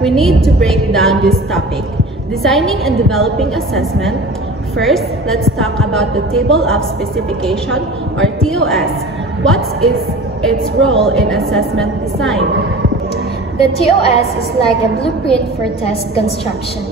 we need to break down this topic. Designing and developing assessment. First, let's talk about the Table of Specification or TOS. What is its role in assessment design? The TOS is like a blueprint for test construction.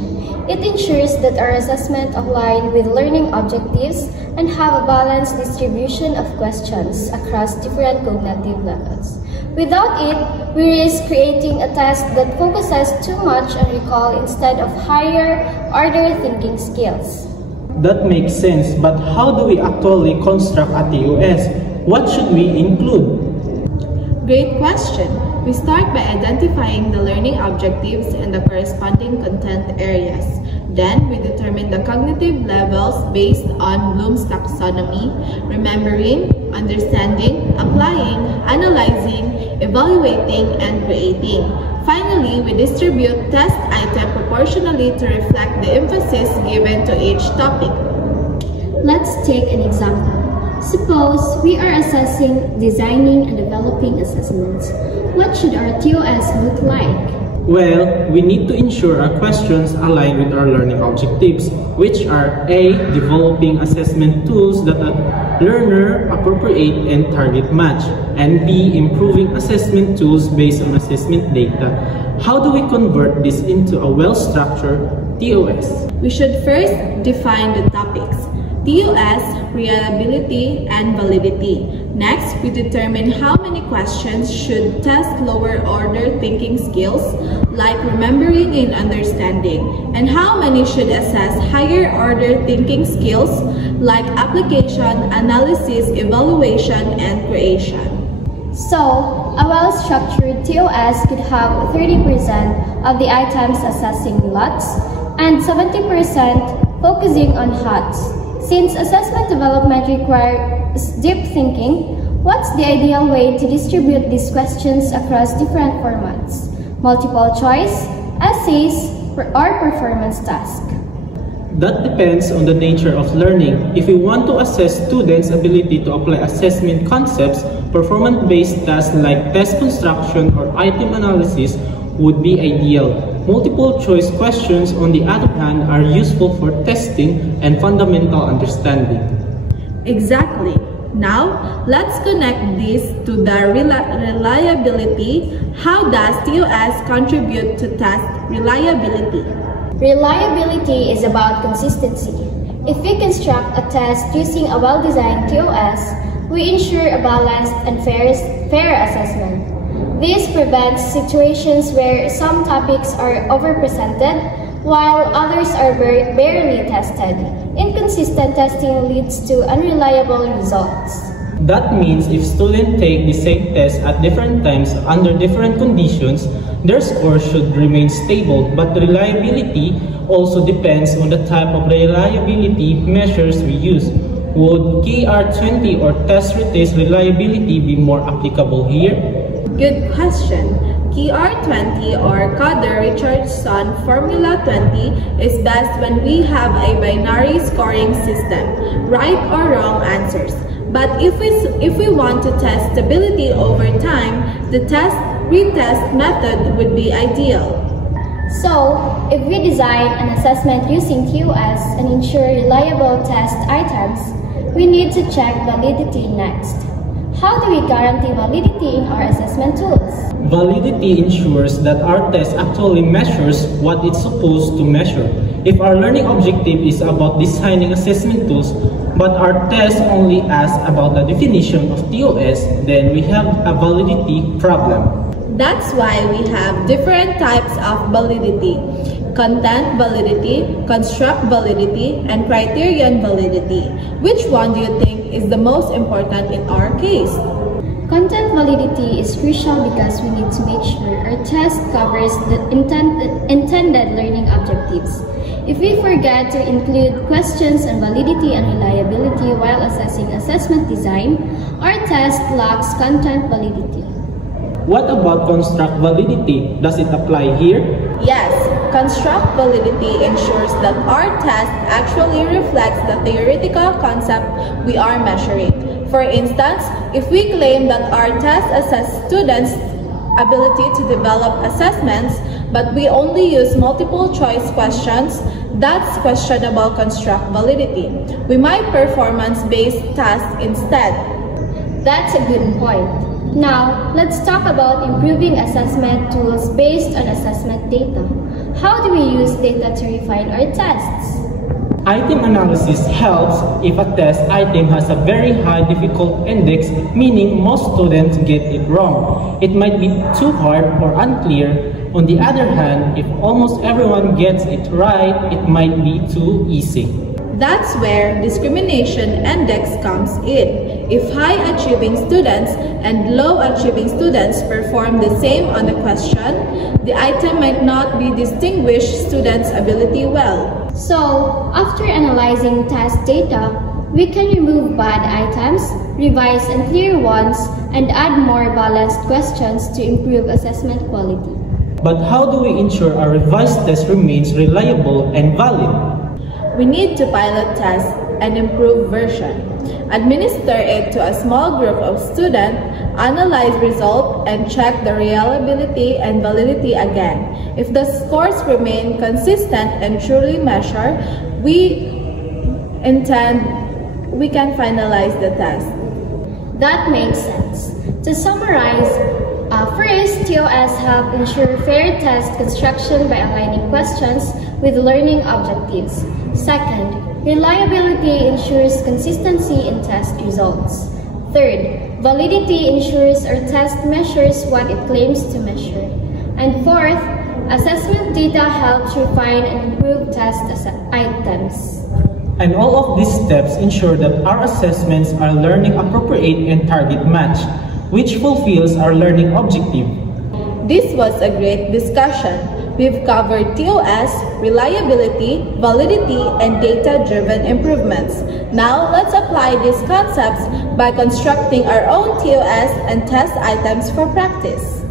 It ensures that our assessment align with learning objectives and have a balanced distribution of questions across different cognitive levels. Without it, we risk creating a test that focuses too much on recall instead of higher order thinking skills. That makes sense, but how do we actually construct a TOS? What should we include? Great question. We start by identifying the learning objectives and the corresponding content areas. Then, we determine the cognitive levels based on Bloom's taxonomy, remembering, understanding, applying, analyzing, evaluating, and creating. Finally, we distribute test items proportionally to reflect the emphasis given to each topic. Let's take an example. Suppose we are assessing, designing, and developing assessments. What should our TOS look like? Well, we need to ensure our questions align with our learning objectives, which are A. Developing assessment tools that a learner appropriate and target match, and B. Improving assessment tools based on assessment data. How do we convert this into a well-structured TOS? We should first define the topics. TOS, reliability, and validity. Next, we determine how many questions should test lower order thinking skills like remembering and understanding, and how many should assess higher order thinking skills like application, analysis, evaluation, and creation. So, a well-structured TOS could have 30% of the items assessing lots and 70% focusing on HOTS. Since assessment development requires deep thinking, what's the ideal way to distribute these questions across different formats? Multiple choice, essays, or performance tasks? That depends on the nature of learning. If we want to assess students' ability to apply assessment concepts, performance-based tasks like test construction or item analysis would be ideal. Multiple choice questions, on the other hand, are useful for testing and fundamental understanding. Exactly. Now, let's connect this to the reliability. How does TOS contribute to test reliability? Reliability is about consistency. If we construct a test using a well-designed TOS, we ensure a balanced and fair assessment. This prevents situations where some topics are overpresented while others are barely tested. Inconsistent testing leads to unreliable results. That means if students take the same test at different times under different conditions, their score should remain stable, but reliability also depends on the type of reliability measures we use. Would KR20 or test retest reliability be more applicable here? Good question. KR20 or Coder-Richardson Formula 20 is best when we have a binary scoring system, right or wrong answers. But if we want to test stability over time, the test-retest method would be ideal. So, if we design an assessment using TOS and ensure reliable test items, we need to check validity next. How do we guarantee validity in our assessment tools? Validity ensures that our test actually measures what it's supposed to measure. If our learning objective is about designing assessment tools, but our test only asks about the definition of TOS, then we have a validity problem. That's why we have different types of validity: content validity, construct validity, and criterion validity. Which one do you think is the most important in our case? Content validity is crucial because we need to make sure our test covers the intended learning objectives. If we forget to include questions on validity and reliability while assessing assessment design, our test lacks content validity. What about construct validity? Does it apply here? Yes, construct validity ensures that our test actually reflects the theoretical concept we are measuring. For instance, if we claim that our test assesses students' ability to develop assessments, but we only use multiple choice questions, that's questionable construct validity. We might performance-based tasks instead. That's a good point. Now, let's talk about improving assessment tools based on assessment data. How do we use data to refine our tests? Item analysis helps if a test item has a very high difficult index, meaning most students get it wrong. It might be too hard or unclear. On the other hand, if almost everyone gets it right, it might be too easy. That's where discrimination index comes in. If high-achieving students and low-achieving students perform the same on the question, the item might not be distinguished students' ability well. So, after analyzing test data, we can remove bad items, revise and clear ones, and add more balanced questions to improve assessment quality. But how do we ensure our revised test remains reliable and valid? We need to pilot test an improved version. Administer it to a small group of students, analyze results, and check the reliability and validity again. If the scores remain consistent and truly measured, we can finalize the test. That makes sense. To summarize, first, TOS help ensure fair test construction by aligning questions with learning objectives. Second, reliability ensures consistency in test results. Third, validity ensures our test measures what it claims to measure. And fourth, assessment data helps refine and improve test items. And all of these steps ensure that our assessments are learning appropriate and target matched, which fulfills our learning objective. This was a great discussion. We've covered TOS, reliability, validity, and data-driven improvements. Now, let's apply these concepts by constructing our own TOS and test items for practice.